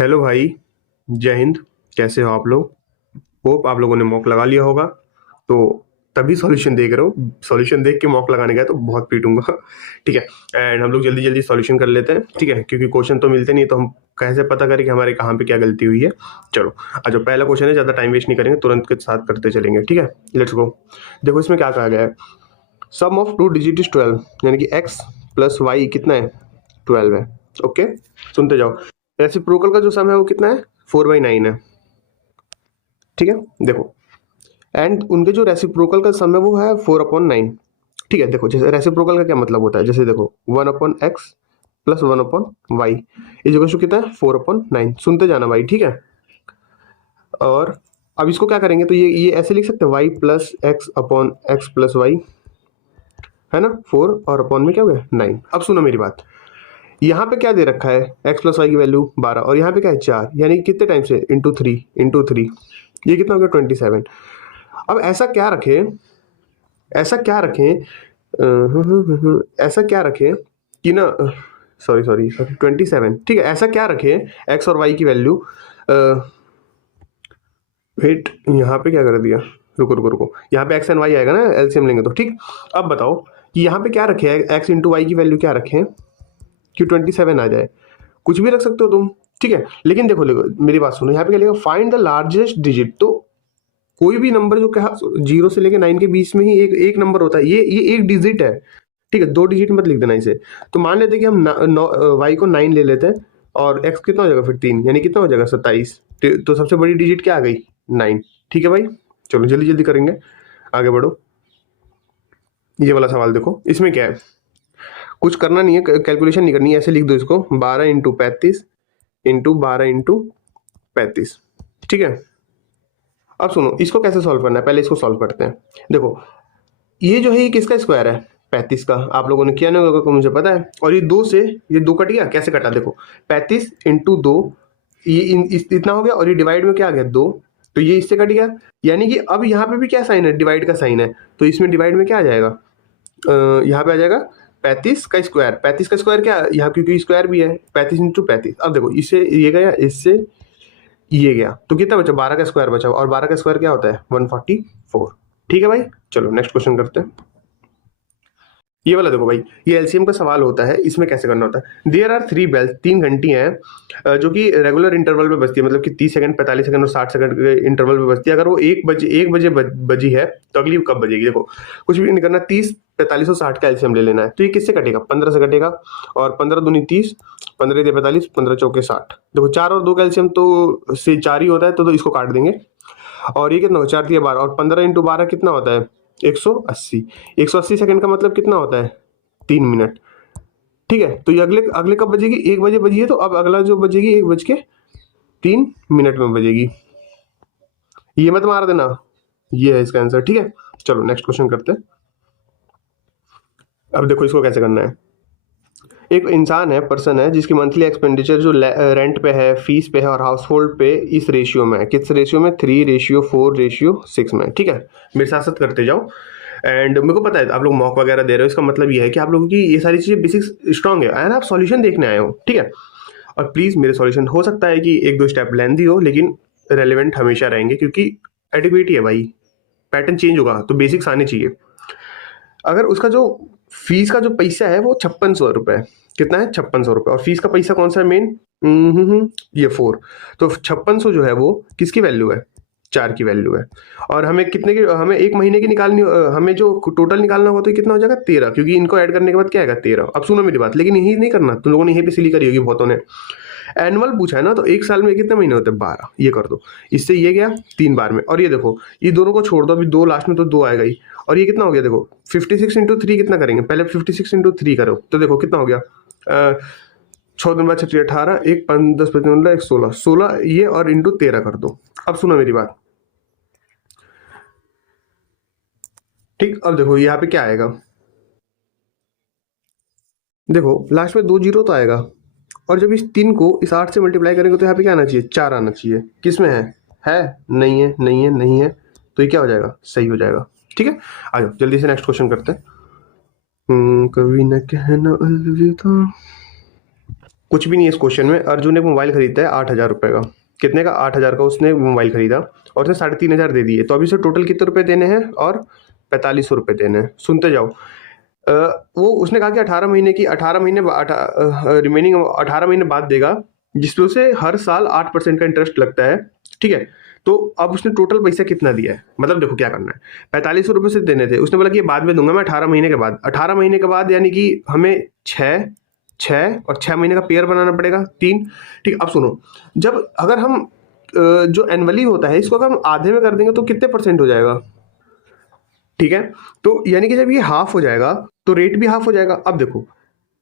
Hello भाई। जय हिंद। कैसे हो आप लोग? होप आप लोगों ने मॉक लगा लिया होगा, तो तभी सॉल्यूशन देख रहे हो। सॉल्यूशन देख के मॉक लगाने गया तो बहुत पीटूंगा। ठीक है। एंड हम लोग जल्दी जल्दी सॉल्यूशन कर लेते हैं, ठीक है, क्योंकि क्वेश्चन तो मिलते नहीं, तो हम कैसे पता करें कि हमारे कहाँ पे क्या गलती हुई है। चलो, आज जो पहला क्वेश्चन है, ज़्यादा टाइम वेस्ट नहीं करेंगे, तुरंत के साथ करते चलेंगे, ठीक है। Let's go. देखो इसमें क्या कहा गया है। सम ऑफ टू डिजिट इज 12, यानी कि एक्स प्लस वाई कितना है? 12 है। ओके, सुनते जाओ। रेसिप्रोकल का जो सम है वो कितना है? 4/9 है। ठीक है, देखो। एंड उनके जो रेसिप्रोकल का सम है वो है 4/9। ठीक है, देखो जैसे रेसिप्रोकल का क्या मतलब होता है, जैसे देखो 1/x plus 1/y is equal to कितना है? 4/9। सुनते जाना भाई, ठीक है। और अब इसको क्या करेंगे, तो ये ऐसे लिख सकते हैं, y plus x upon x plus y, है ना। 4 और अपॉन में क्या हो गया? 9। अब सुनो मेरी बात। यहाँ पे क्या दे रखा है? x प्लस वाई की वैल्यू 12, और यहाँ पे क्या है? 4, यानी कि कितने टाइम से? Into three. ये कितना हो गया? 27। अब ऐसा क्या रखें कि ना, सॉरी सॉरी सॉरी, 27, ठीक है। ऐसा क्या रखें एक्स और वाई की वैल्यू, वेट, यहाँ पे क्या कर दिया? रुको रुको रुको, यहाँ पे एक्स एंड वाई आएगा ना, एलसीएम लेंगे तो, ठीक। अब बताओ कि यहाँ पे क्या रखें, एक्स इंटू वाई की वैल्यू क्या रखें कि 27 आ जाए? कुछ भी रख सकते हो तुम, ठीक है। लेकिन देखो देखो मेरी बात सुनो, यहाँ पे क्या लिखा? Find the largest digit. तो कोई भी नंबर जो क्या 0 से लेके 9 के बीच में ही एक एक नंबर होता है, ये एक डिजिट है, ठीक है। 2 डिजिट मत लिख देना इसे। तो मान लेते हैं कि हम वाई को 9 ले लेते हैं, और एक्स कितना हो जाएगा फिर? 3, यानी कितना हो जाएगा? 27। तो सबसे बड़ी डिजिट क्या आ गई? 9। ठीक है भाई, चलो जल्दी जल्दी करेंगे, आगे बढ़ो। ये वाला सवाल देखो, इसमें क्या है, कुछ करना नहीं है, कैलकुलेशन नहीं करनी है, ऐसे लिख दो इसको, 12 × 35 इंटू 12 × 35, ठीक है। अब सुनो, इसको कैसे सॉल्व करना है, पहले इसको सॉल्व करते हैं। देखो, ये जो है, ये किसका स्क्वायर है? 35 का। आप लोगों ने किया नहीं होगा, को मुझे पता है। और ये 2 से, ये 2 कट गया, कैसे कटा? देखो 35 इंटू 2, ये इतना हो गया, और ये डिवाइड में क्या आ गया? 2। तो ये इससे कट गया, यानी कि अब यहाँ पे भी क्या साइन है? डिवाइड का साइन है। तो इसमें डिवाइड में क्या आ जाएगा? यहाँ पे आ जाएगा 35 का स्क्वायर। 35 का स्क्वायर क्या यहाँ, क्योंकि स्क्वायर भी है, 35 इंटू 35। अब देखो, इससे ये गया, इससे ये गया, तो कितना बचा? 12 का स्क्वायर बचा, और 12 का स्क्वायर क्या होता है? 144। ठीक है भाई, चलो नेक्स्ट क्वेश्चन करते हैं। ये वाला देखो भाई, ये एलसीएम का सवाल होता है, इसमें कैसे करना होता है। देयर आर 3 बेल्स, 3 घंटी हैं जो कि रेगुलर इंटरवल पे बजती है, मतलब कि 30 सेकंड, 45 सेकंड और 60 सेकंड के इंटरवल पे बजती है। अगर वो 1 बजे बजी है, तो अगली कब बजेगी? देखो कुछ भी नहीं करना, 30, 45 और 60 का एलसीएम ले लेना है। तो ये किससे कटेगा? 15 से कटेगा, और 15 दूनी 30, 15 या 45, 15 चौके 60। देखो 4 और 2 का एलसीएम तो से 4 ही होता है, तो इसको काट देंगे। और ये कितना हो? 4 × 12, और 15 × 12 कितना होता है? 180। 180 सेकंड का मतलब कितना होता है? 3 मिनट। ठीक है, तो ये अगले अगले कब बजेगी? 1 बजे बजी है, तो अब अगला जो बजेगी 1 बज के 3 मिनट में बजेगी। ये मत मार देना, ये है इसका आंसर, ठीक है। चलो नेक्स्ट क्वेश्चन करते हैं। अब देखो इसको कैसे करना है। एक इंसान है, पर्सन है, जिसकी मंथली एक्सपेंडिचर जो रेंट पे है, फीस पे है और हाउस होल्ड पे इस रेशियो में है। किस रेशियो में? 3:4:6 में, ठीक है। मेरे साथ साथ करते जाओ। एंड मेरे को पता है आप लोग मॉक वगैरह दे रहे हो, इसका मतलब ये है कि आप लोगों की ये सारी चीज़ें बेसिक्स स्ट्रांग है, एंड आप सॉल्यूशन देखने आए हो, ठीक है। और प्लीज़ मेरे सॉल्यूशन हो सकता है कि 1-2 स्टेप लेंदी हो, लेकिन रेलिवेंट हमेशा रहेंगे, क्योंकि एडिक्वेट है भाई, पैटर्न चेंज होगा तो बेसिक्स आने चाहिए। अगर उसका जो फीस का जो पैसा है वो 5600 रुपये, कितना है? 5600 रुपये। और फीस का पैसा कौन सा है मेन? ये 4। तो 5600 जो है वो किसकी वैल्यू है? 4 की वैल्यू है। और हमें कितने की, हमें 1 महीने की निकालनी, हमें जो टोटल निकालना होगा तो कितना हो जाएगा? 13, क्योंकि इनको ऐड करने के बाद क्या आएगा? 13। अब सुनो मेरी बात, लेकिन यही नहीं करना, तुम लोगों ने यहीं पे सिली करी होगी बहुतों ने। एनुअल पूछा है ना, तो एक साल में कितने महीने होते हैं? 12। ये कर दो, इससे ये गया 3 बार में। और ये देखो, ये दोनों को छोड़ दो, अभी 2 लास्ट में, तो 2 आएगा ही। और ये कितना हो गया? देखो 56 इंटू 3 कितना करेंगे? पहले 56 इंटू 3 करो, तो देखो कितना हो गया? 6 दिन बाद 6 18, 1 5 10 15 1 16, 16 ये, और इंटू 13 कर दो। अब सुनो मेरी बात, ठीक। अब देखो यहाँ पे क्या आएगा, देखो लास्ट में 2 जीरो तो आएगा, और जब इस 3 को इस 8 से मल्टीप्लाई करेंगे तो यहाँ पे क्या आना चाहिए? 4 आना चाहिए। किस में है? है? नहीं है, नहीं है, नहीं है। तो ये क्या हो जाएगा? सही हो जाएगा, ठीक है। आ जाओ जल्दी से नेक्स्ट क्वेश्चन करते हैं। कभी न कहना अलविदा। कुछ भी नहीं है इस क्वेश्चन में। अर्जुन एक मोबाइल खरीदता है 8,000 रुपये का। कितने का? 8,000 का उसने मोबाइल खरीदा और उसने 3,500 दे दिए। तो अभी उसे टोटल कितने रुपए देने हैं? और 4500 रुपये देने हैं। सुनते जाओ। वो उसने कहा कि 18 महीने की 18 महीने रिमेनिंग 18 महीने बाद देगा, जिसपे उसे हर साल 8% का इंटरेस्ट लगता है। ठीक है, तो अब उसने टोटल पैसा कितना दिया है? मतलब देखो क्या करना है। 4500 रुपये से देने थे, उसने बोला कि ये बाद में दूंगा मैं 18 महीने के बाद। 18 महीने के बाद यानी कि हमें 6 और 6 महीने का पेयर बनाना पड़ेगा 3। ठीक, अब सुनो, जब अगर हम जो एनुअली होता है इसको अगर हम आधे में कर देंगे तो कितने परसेंट हो जाएगा? ठीक है, तो यानी कि जब ये हाफ हो जाएगा तो रेट भी हाफ हो जाएगा। अब देखो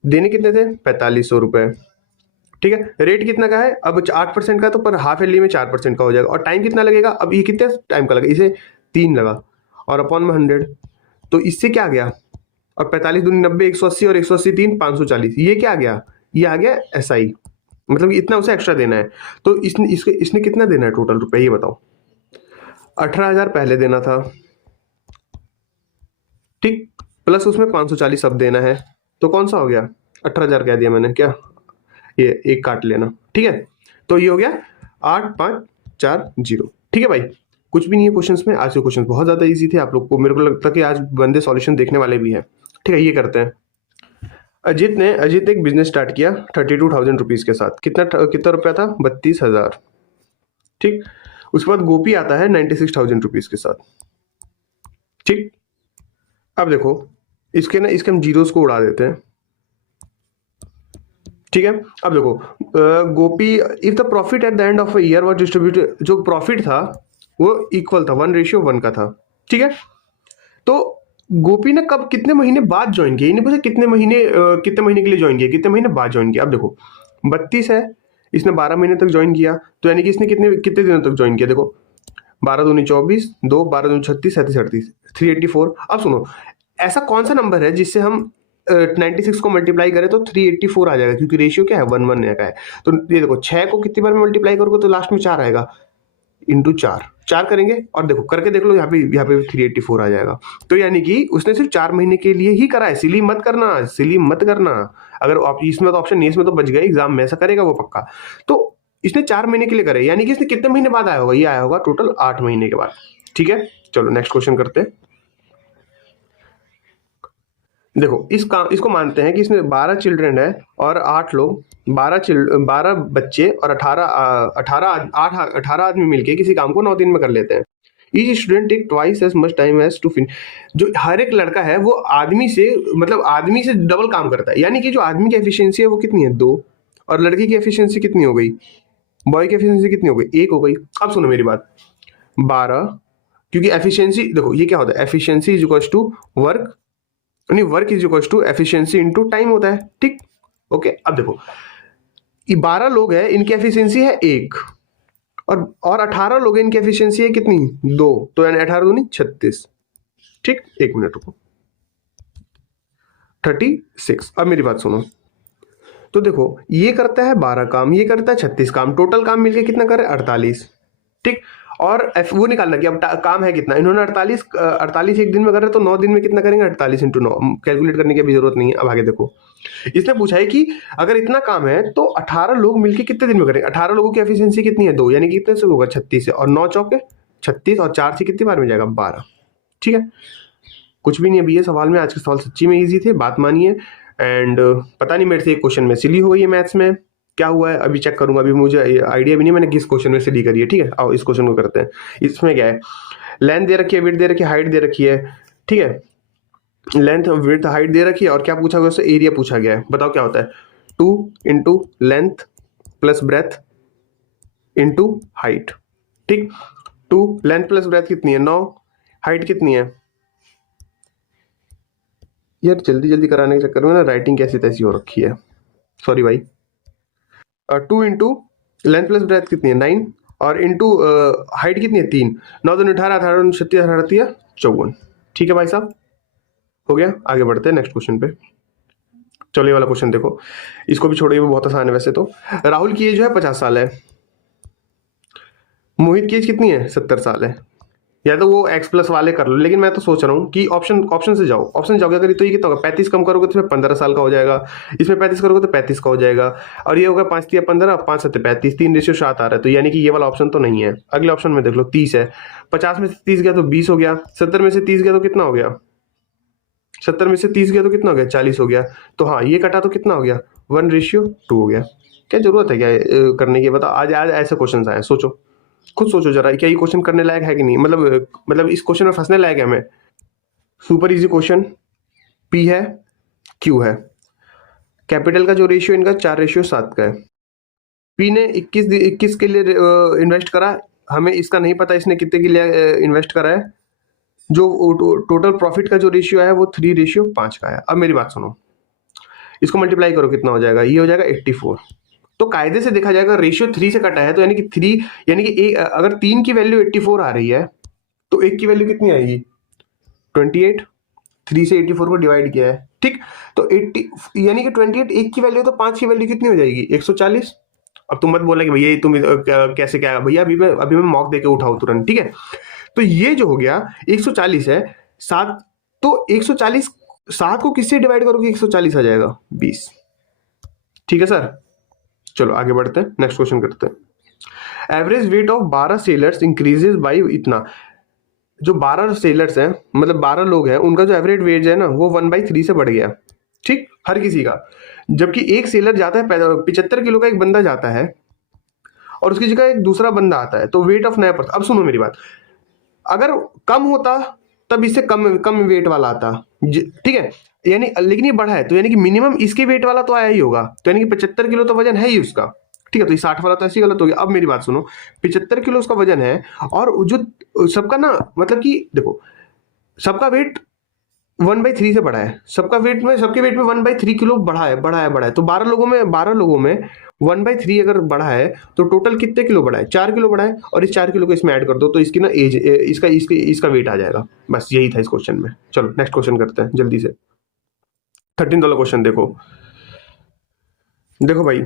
देने कितने थे? 4500 रुपये। ठीक है, रेट कितना का है? अब 8% का, तो पर हाफ ईयरली में 4% का हो जाएगा। और टाइम कितना लगेगा? अब ये कितने टाइम का लगा? इसे 3 लगा और अपॉन में 100, तो इससे क्या आ गया? और 45 दूनी 90, 180 और 180 3 540। ये क्या आ गया? ये आ गया SI। मतलब इतना उसे एक्स्ट्रा देना है। तो इसने कितना देना है टोटल रुपए? ये बताओ। 18,000 पहले देना था, ठीक, प्लस उसमें 540 अब देना है। तो कौन सा हो गया? 18,000 कह दिया मैंने क्या? ये एक काट लेना। ठीक है, तो ये हो गया 8540। ठीक है भाई, कुछ भी नहीं है क्वेश्चंस में। आज के क्वेश्चन बहुत ज्यादा इजी थे। आप लोग को, मेरे को लगता है कि आज बंदे सॉल्यूशन देखने वाले भी हैं। ठीक है, ये करते हैं। अजीत ने एक बिजनेस स्टार्ट किया 32,000 रुपीज के साथ। कितना रुपया था? 32,000। ठीक, उसके बाद गोपी आता है 96,000 रुपीज के साथ। ठीक, अब देखो इसके हम जीरोस को उड़ा देते हैं। ठीक है, अब देखो Gopi, if the profit at the end of a year was distributed, जो प्रॉफिट था वो इक्वल था 1:1 का था। ठीक है, तो गोपी ने कब, कितने महीने बाद ज्वाइन किया? नहीं पूछा कितने महीने के लिए ज्वाइन किया, कितने महीने बाद ज्वाइन किया। अब देखो 32 है, इसने 12 महीने तक ज्वाइन किया, तो यानी कि इसने कितने दिनों तक ज्वाइन किया? देखो 12 दूनी 24, 2 12 दूनी 36, 37 38, 384। अब सुनो, ऐसा कौन सा नंबर है जिससे हम 96 को मल्टीप्लाई करें तो 384 आ जाएगा? क्योंकि रेशियो क्या है? 1:1 का है। तो ये देखो 6 को कितनी बार में मल्टीप्लाई करोगे तो लास्ट में 4 आएगा, इंटू 4 करेंगे और देखो करके देख लो, यहाँ पे 384 आ जाएगा। तो यानी कि उसने सिर्फ 4 महीने के लिए ही करा है। सिली मत करना। अगर इसमें तो ऑप्शन नहीं, इसमें तो बच गए, एग्जाम में ऐसा करेगा वो पक्का। तो इसने 4 महीने के लिए करे, यानी कि इसने कितने महीने बाद आया होगा? ये आया होगा टोटल 8 महीने के बाद। ठीक है, चलो नेक्स्ट क्वेश्चन करते हैं। देखो इसको मानते हैं कि इसमें 12 चिल्ड्रन है और 8 लोग, 12 बच्चे और 18 आदमी मिलके किसी काम को 9 दिन में कर लेते हैं। Each student take twice as much time as to finish. जो हर एक लड़का है वो आदमी से डबल काम करता है। यानी कि जो आदमी की एफिशिएंसी है वो कितनी है? 2। और लड़की की एफिशिएंसी कितनी हो गई? बॉय की एफिशिएंसी कितनी हो गई? 1 हो गई। अब सुनो मेरी बात, 12, क्योंकि एफिशिएंसी देखो ये क्या होता है? Efficiency is equal to work, यानी work is equal to efficiency into time होता है। ठीक, ओके। अब देखो ये 12 लोग हैं, इनकी एफिशिएंसी है 1 और 18 लोग हैं, इनकी एफिशिएंसी है कितनी? 2। तो यानी 18 दूनी 36। ठीक, 1 मिनट रुको, 36। अब मेरी बात सुनो, तो देखो ये करता है 12 काम, ये करता है 36 काम, टोटल काम मिलके कितना करे? 48। ठीक, और वो निकालना कि अब काम है कितना। इन्होंने 48 एक दिन में कर रहे, तो 9 दिन में कितना करेंगे? 48 इंटू 9। कैलकुलेट करने की भी जरूरत नहीं है। अब आगे देखो, इसने पूछा है कि अगर इतना काम है तो 18 लोग मिलके कितने दिन में करेंगे? 18 लोगों की एफिशिएंसी कितनी है? 2, यानी कि कितने से होगा? 36 से, और 9 चौके 36 और 4 से कितनी बार में जाएगा? 12। ठीक है, कुछ भी नहीं अभी ये सवाल में। आज के सवाल सच्ची में ईजी थे, बात मानिए। एंड पता नहीं मेरे से एक क्वेश्चन में सिली हो गई है मैथ्स में, क्या हुआ है अभी चेक करूंगा। अभी मुझे आइडिया भी नहीं मैंने किस क्वेश्चन में सिली करी है। ठीक है, आओ इस क्वेश्चन को करते हैं। इसमें क्या है? लेंथ दे रखी है, विड्थ दे रखी है, हाइट दे रखी है। ठीक है, लेंथ विड्थ हाइट दे रखी है, और क्या पूछा गया? उससे एरिया पूछा गया है। बताओ क्या होता है? 2 into length plus breadth into height. ठीक, 2 लेंथ प्लस ब्रेथ कितनी है? 9। हाइट कितनी है? यार जल्दी जल्दी कराने के चक्कर में ना राइटिंग कैसी तैसी हो रखी है, सॉरी भाई। 2 इंटू लेंथ प्लस ब्रेथ कितनी है? 9, और इंटू हाइट कितनी है? 3। 9 दूनी 18, 18 दूनी 36, 18 38 54। ठीक है भाई साहब, हो गया। आगे बढ़ते हैं नेक्स्ट क्वेश्चन पे। चलो ये वाला क्वेश्चन देखो, इसको भी छोड़िए, वो बहुत आसान है वैसे तो। राहुल की एज जो है 50 साल है, मोहित की एज कितनी है? 70 साल है। या तो वो एक्स प्लस वाले कर लो, लेकिन मैं तो सोच रहा हूँ कि ऑप्शन ऑप्शन से जाओ, ऑप्शन से जाओगे अगर तो ये कितना होगा, 35 कम करोगे तो इसमें 15 साल का हो जाएगा, इसमें 35 करोगे तो 35 का हो जाएगा, और ये होगा 5 तिया 15, 5 7 35, 3:7 आ रहा है, तो यानी कि ये वाला ऑप्शन तो नहीं है। अगले ऑप्शन में देख लो 30 है, 50 में से 30 गया तो 20 हो गया, 70 में से 30 गया तो कितना हो गया, 70 में से 30 गया तो कितना हो गया, 40 हो गया। तो हाँ ये कटा तो कितना हो गया, 1:2 हो गया। क्या जरूरत है क्या करने की, बताओ। आज आज ऐसे क्वेश्चन आए, सोचो, खुद सोचो जरा, क्या ये क्वेश्चन करने लायक है कि नहीं, मतलब इस क्वेश्चन में फंसने लायक है हमें। सुपर इजी क्वेश्चन, पी है, क्यू है, कैपिटल का जो रेशियो इनका 4:7 का है। पी ने 21 के लिए इन्वेस्ट करा, हमें इसका नहीं पता इसने कितने के लिए इन्वेस्ट करा है। जो टोटल प्रॉफिट का जो रेशियो है वो 3:5 का है। अब मेरी बात सुनो, इसको मल्टीप्लाई करो, कितना हो जाएगा, ये हो जाएगा 84। तो कायदे से देखा जाएगा रेशियो 3 से कटा है, तो यानी कि 3, यानी कि अगर 3 की वैल्यू 84 आ रही है तो 1 की वैल्यू कितनी आएगी, 28। 3 से 84 को डिवाइड किया है, ठीक। तो 80 यानी कि 28 1 की वैल्यू, तो 5 की वैल्यू कितनी हो जाएगी, 140। अब तुम मत बोला कि भैया तुम कैसे क्या, भैया अभी मैं मॉक देके उठाऊं तुरंत, ठीक है। तो ये जो हो गया 140 है, 7, तो 140 7 को किससे डिवाइड करोगे, 140 आ जाएगा 20। ठीक है सर, चलो आगे बढ़ते हैं, नेक्स्ट क्वेश्चन करते हैं। Average weight of 12 sellers increases by इतना। जो 12 सेलर्स हैं, मतलब 12 लोग हैं, उनका जो एवरेज वेट है ना वो 1/3 से बढ़ गया, ठीक, हर किसी का। जबकि एक सेलर जाता है 75 किलो का, एक बंदा जाता है और उसकी जगह एक दूसरा बंदा आता है, तो वेट ऑफ नया पर्सन। अब सुनो मेरी बात, अगर कम होता तब इससे कम कम वेट वाला आता, ठीक है, यानी लेकिन ये बढ़ा है तो यानी कि मिनिमम इसके वेट वाला तो आया ही होगा, तो यानी कि 75 किलो तो वजन है ही उसका, ठीक है। तो ये 60 वाला तो ऐसे गलत हो गया। अब मेरी बात सुनो, 75 किलो उसका वजन है, और जो सबका ना, मतलब कि देखो, सबका वेट 1/3 से बढ़ा है, सबके वेट में 1/3 किलो बढ़ा है। तो 12 लोगों में 1/3 अगर बढ़ा है तो टोटल कितने किलो बढ़ा है, 4 किलो बढ़ा है, और इस 4 किलो को इसमें ऐड कर दो तो इसकी ना एज, इसका वेट आ जाएगा। बस यही था इस क्वेश्चन में। चलो नेक्स्ट क्वेश्चन करते हैं जल्दी से। 13 वाला क्वेश्चन देखो, देखो भाई,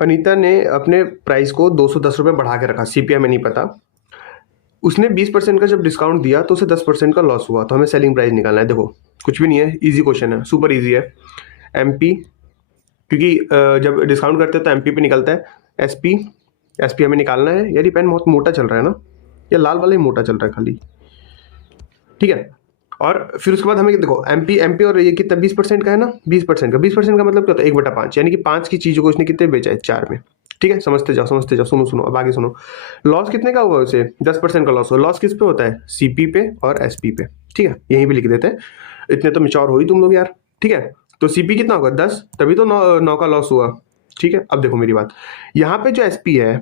अनीता ने अपने प्राइस को 210 रुपये बढ़ा के रखा, सीपीआई में नहीं पता, उसने 20% का जब डिस्काउंट दिया तो उसे 10% का लॉस हुआ, तो हमें सेलिंग प्राइस निकालना है। देखो कुछ भी नहीं है, इजी क्वेश्चन है, सुपर इजी है। एमपी, क्योंकि जब डिस्काउंट करते हैं तो एमपी पे निकलता है। एसपी, एसपी हमें निकालना है। यार ये पेन बहुत मोटा चल रहा है ना, या लाल वाला ही मोटा चल रहा है खाली, ठीक है। और फिर उसके बाद हमें देखो एमपी, एमपी और ये कितना 20% का है ना, 20% का, 20% का मतलब क्या होता है, 1/5, यानी कि 5 की चीजों को इसने कितने बेचा है, 4 में, ठीक है। समझते जाओ समझते जाओ, सुनो सुनो अब आगे सुनो। लॉस कितने का हुआ उसे, 10% का लॉस हुआ। लॉस किस पे होता है, सीपी पे और एसपी पे, ठीक है, यहीं पे लिख देते हैं। इतने तो मिच्योर हो ही तुम लोग यार, ठीक है। तो सीपी कितना होगा 10, तभी तो 9 का लॉस हुआ, ठीक है। अब देखो मेरी बात, यहाँ पे जो एसपी है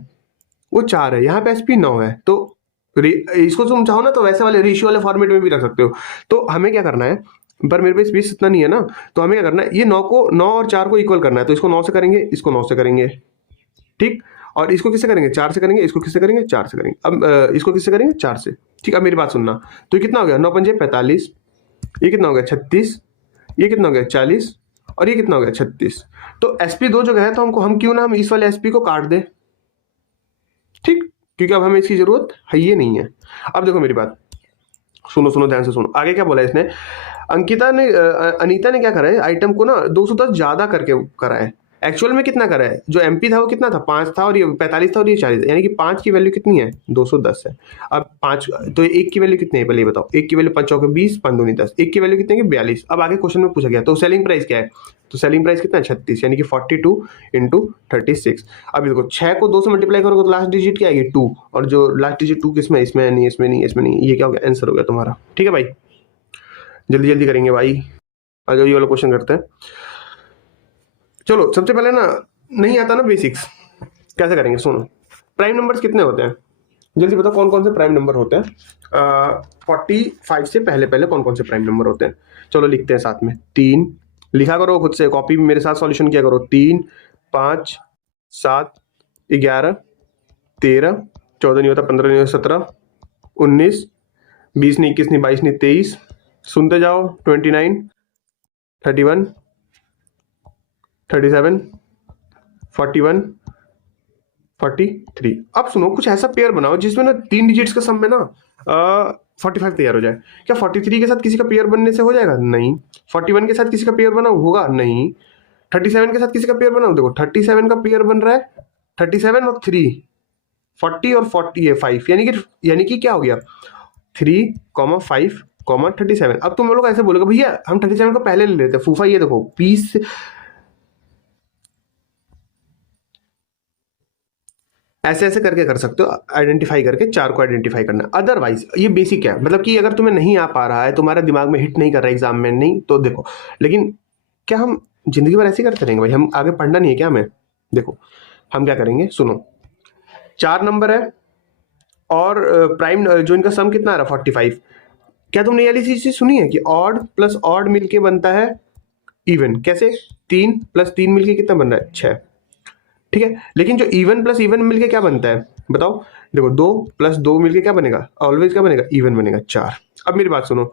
वो 4 है, यहाँ पे एसपी 9 है, तो इसको तुम चाहो ना तो वैसे वाले रेशियो वाले फॉर्मेट में भी रख सकते हो। तो हमें क्या करना है, पर मेरे पास 20 इतना नहीं है ना, तो हमें क्या करना है, ये 9 और 4 को इक्वल करना है, तो इसको 9 से करेंगे, इसको 9 से करेंगे, ठीक। और इसको किससे करेंगे, 4 से करेंगे, इसको किससे करेंगे, 4 से करेंगे। अब इसको किससे करेंगे, 4 से, ठीक। अब मेरी बात सुनना, तो ये कितना हो गया, 9 पंजे 45, ये कितना हो गया 36, ये कितना हो गया 40, और ये कितना हो गया 36। तो एसपी 2 जगह है, तो हम क्यों ना हम इस वाले एसपी को काट दे, ठीक, क्योंकि अब हमें इसकी जरूरत है ये नहीं है। अब देखो मेरी बात, सुनो सुनो ध्यान से सुनो, आगे क्या बोला है इसने, अनीता ने क्या करा है, आइटम को ना 210 ज्यादा करके करा है। एक्चुअल में कितना करा है, जो एमपी था वो कितना था, 5 था, और ये 45 था, और ये 40, यानी कि 5 की वैल्यू कितनी है, 210 है। अब 5, तो 1 की वैल्यू कितनी है पहले ये बताओ, 1 की वैल्यू 5 चौके 20, 5 दूनी 10, 1 की वैल्यू कितनी है 42। अब आगे क्वेश्चन में पूछा गया तो सेलिंग प्राइस क्या है, तो सेलिंग प्राइस कितना है 36, यानी कि 42 इंटू 36। अब देखो 6 को 2 से मल्टीप्लाई करोगे तो लास्ट डिजिट क्या आएगी 2, और जो लास्ट डिजिट 2 किसमें, इसमें नहीं, इसमें नहीं, इसमें नहीं, ये क्या हो गया, आंसर हो गया तुम्हारा, ठीक है भाई। जल्दी जल्दी करेंगे भाई, आ जाओ ये वाला क्वेश्चन करते हैं। चलो सबसे पहले ना, नहीं आता ना बेसिक्स, कैसे करेंगे, सुनो। प्राइम नंबर्स कितने होते हैं, जल्दी बताओ कौन कौन से प्राइम नंबर होते हैं। 45 से पहले पहले कौन कौन से प्राइम नंबर होते हैं, चलो लिखते हैं साथ में। 3 लिखा करो खुद से, कॉपी में मेरे साथ सॉल्यूशन किया करो। 3, 5, 7, 11, 13, 14 नहीं होता, 15 नहीं होता, 17, 19, 20 नहीं, 21 नहीं, 22 नहीं, 23, सुनते जाओ, 29, 31, 37, 41, 43। अब सुनो, कुछ ऐसा पेयर बनाओ जिसमें ना 3 डिजिट्स का सम में ना 45 तैयार हो जाए। क्या 43 के साथ किसी का पेयर बनने से हो जाएगा? नहीं। 41 के साथ किसी का पेयर बनाऊं, होगा? नहीं। 37 के साथ किसी का पेयर बनाऊं, देखो 37 का पेयर बन रहा है 37 और 3, 40 और 40 है 5, यानी कि क्या हो गया 3, 5, 37। अब तुम लोग ऐसे बोलोगे भैया हम 37 को पहले ले लेते हैं। फूफा ये देखो 20 ऐसे ऐसे करके कर सकते हो, आइडेंटिफाई करके 4 को आइडेंटिफाई करना। अदरवाइज ये बेसिक है, मतलब कि अगर तुम्हें नहीं आ पा रहा है, तुम्हारे दिमाग में हिट नहीं कर रहा है एग्जाम में, नहीं तो देखो। लेकिन क्या हम जिंदगी भर ऐसे ही करते रहेंगे भाई? हम आगे पढ़ना नहीं है क्या हमें? देखो हम क्या करेंगे, सुनो 4 नंबर है और प्राइम जो इनका सम कितना आ रहा है 45। क्या तुमने ये वाली चीज सुनी है कि ऑड प्लस ऑड मिलके बनता है इवन? कैसे? 3 + 3 मिलके कितना बन रहा है 6, ठीक है। लेकिन जो इवन प्लस इवन मिलके क्या बनता है बताओ? देखो 2 + 2 मिलके क्या बनेगा? ऑलवेज क्या बनेगा? इवन बनेगा 4। अब मेरी बात सुनो,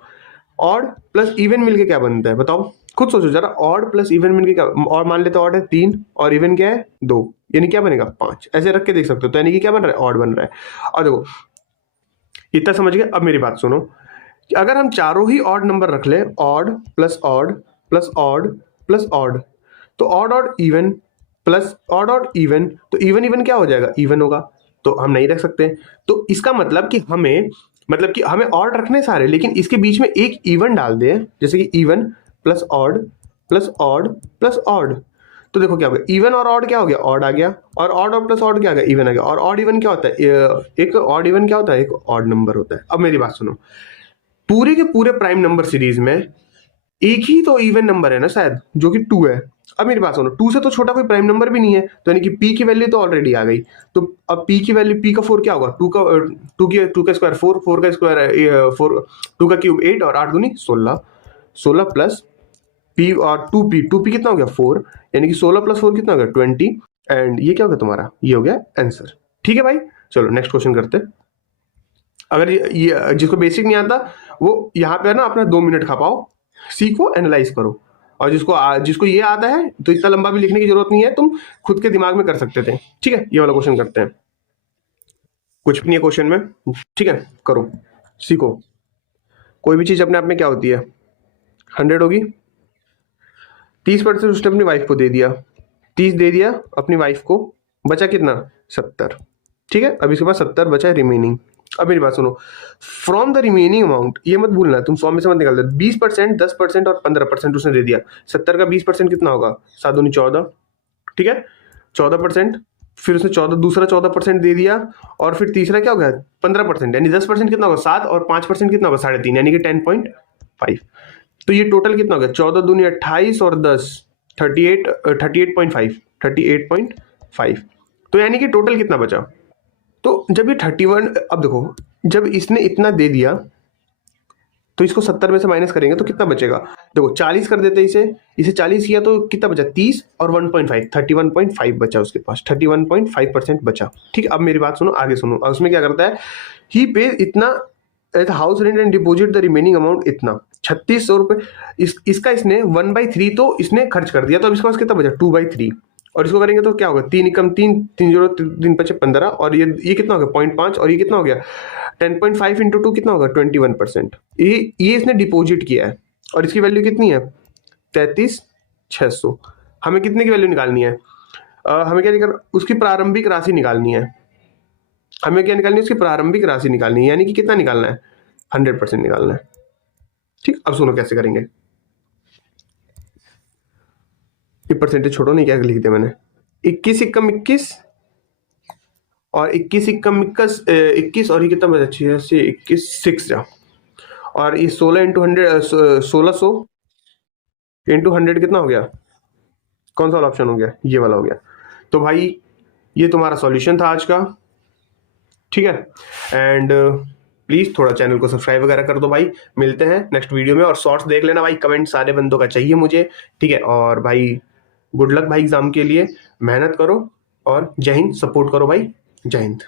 ऑड प्लस इवन मिलके क्या बनता है बताओ? खुद सोचो जरा, ऑड प्लस इवन मिलके क्या? और मान लेते ऑड है 3 और इवन क्या है 2, यानी क्या बनेगा 5। ऐसे रख के देख सकते हो, तो यानी कि क्या बन रहा है? ऑड बन रहा है। और देखो इतना समझ गए? अब मेरी बात सुनो, कि अगर हम चारों ही ऑड नंबर रख ले, odd plus odd plus odd plus odd, तो odd odd even plus odd odd even, तो इवन इवन क्या हो जाएगा? इवन होगा। तो हम नहीं रख सकते। तो इसका मतलब कि हमें ऑड रखने सारे, लेकिन इसके बीच में एक इवन डाल दे, जैसे कि even plus odd plus odd plus odd. तो देखो क्या हो गया, इवन और ऑड क्या हो गया? ऑड आ गया। और ऑड और प्लस ऑड क्या आ गया? इवन आ गया। और ऑड इवन क्या होता है? एक ऑड इवन क्या होता है? एक ऑड नंबर होता है। अब मेरी बात सुनो, पूरे के पूरे प्राइम नंबर सीरीज में एक ही तो इवन नंबर है ना शायद, जो कि 2 है। अब मेरी बात सुनो, 2 से तो छोटा कोई प्राइम नंबर भी नहीं है, तो यानी कि p की वैल्यू तो ऑलरेडी आ गई। तो अब p की वैल्यू, p का 4 क्या होगा? 2 का स्क्वायर 4, 4 का स्क्वायर 4, 2 का क्यूब 8 और 8 दूनी 16, 16 प्लस p और 2p कितना हो गया 4, यानी कि 16 + 4 कितना हो गया 20। एंड ये क्या हो गया तुम्हारा? ये हो गया आंसर। ठीक है भाई, चलो नेक्स्ट क्वेश्चन करते। अगर ये जिसको बेसिक नहीं आता वो यहाँ पे ना अपना 2 मिनट खा पाओ, सीखो, एनालाइज करो। और जिसको ये आता है तो इतना लंबा भी लिखने की जरूरत नहीं है, तुम खुद के दिमाग में कर सकते थे। ठीक है, ये वाला क्वेश्चन करते हैं। कुछ भी नहीं है क्वेश्चन में, ठीक है, करो, सीखो। कोई भी चीज अपने आप में क्या होती है? 100 होगी। 30% उसने अपनी वाइफ को दे दिया, 30 दे दिया अपनी वाइफ को, बचा कितना? 70। ठीक है, अब इसके पास 70 बचा है रिमेनिंग। अब मेरी बात सुनो, फ्रॉम द रिमेनिंग अमाउंट, ये मत भूलना, तुम 100 में से मत निकाल दो। 20%, 10% और 15% उसने दे दिया। 70 का 20% कितना होगा? 7 दूनी 14, ठीक है, 14%। फिर उसने 14 दूसरा 14% दे दिया, और फिर तीसरा क्या हो गया? 15%, यानी 10% कितना होगा? 7 और 5% कितना होगा? 3.5, यानी कि 10.5। तो ये टोटल कितना हो गया? 14 दूनी 28 और 10 38, 38.5। तो यानी कि टोटल कितना बचा? तो जब ये 31, अब देखो जब इसने इतना दे दिया तो इसको 70 में से माइनस करेंगे तो कितना बचेगा? देखो 40 कर देते इसे 40 किया तो कितना बचा? 30 और 1.5, 31.5 बचा उसके पास, 31.5% बचा। ठीक है, अब मेरी बात सुनो, आगे सुनो। उसमें क्या करता है? ही पे इतना at house rent and deposit the remaining amount इतना 3600 रुपए। इसका इसने 1/3 तो इसने खर्च कर दिया, तो अब इसके पास कितना बचा? 2/3। और इसको करेंगे तो क्या होगा? 3 कम 3, 3 0 3 5 15, और ये कितना हो गया? 0.5, और ये कितना हो गया? 10.5 × 2 कितना होगा? 21%। ये इसने डिपॉजिट किया है, और इसकी वैल्यू कितनी है? 33,600। हमें कितने की वैल्यू निकालनी है? हमें क्या निकाल, उसकी प्रारंभिक राशि निकालनी है। हमें क्या निकालनी है? उसकी प्रारंभिक राशि निकालनी है, यानी कि कितना निकालना है? 100% निकालना है। ठीक, अब सुनो कैसे करेंगे। ये परसेंटेज छोड़ो, नहीं क्या लिख दिया मैंने? 21 × 21 और 21 × 21 और ये कितना बचा? 21 6 जा, और ये 16 × 100 1600 × 100 कितना हो गया? कौन सा वाला ऑप्शन हो गया? ये वाला हो गया। तो भाई ये तुम्हारा सॉल्यूशन था आज का। ठीक है, एंड प्लीज थोड़ा चैनल को सब्सक्राइब वगैरह कर दो भाई। मिलते हैं नेक्स्ट वीडियो में, और शॉर्ट्स देख लेना भाई, कमेंट सारे बंदों का चाहिए मुझे। ठीक है, और भाई गुड लक भाई एग्जाम के लिए, मेहनत करो, और जय हिंद, सपोर्ट करो भाई, जय हिंद।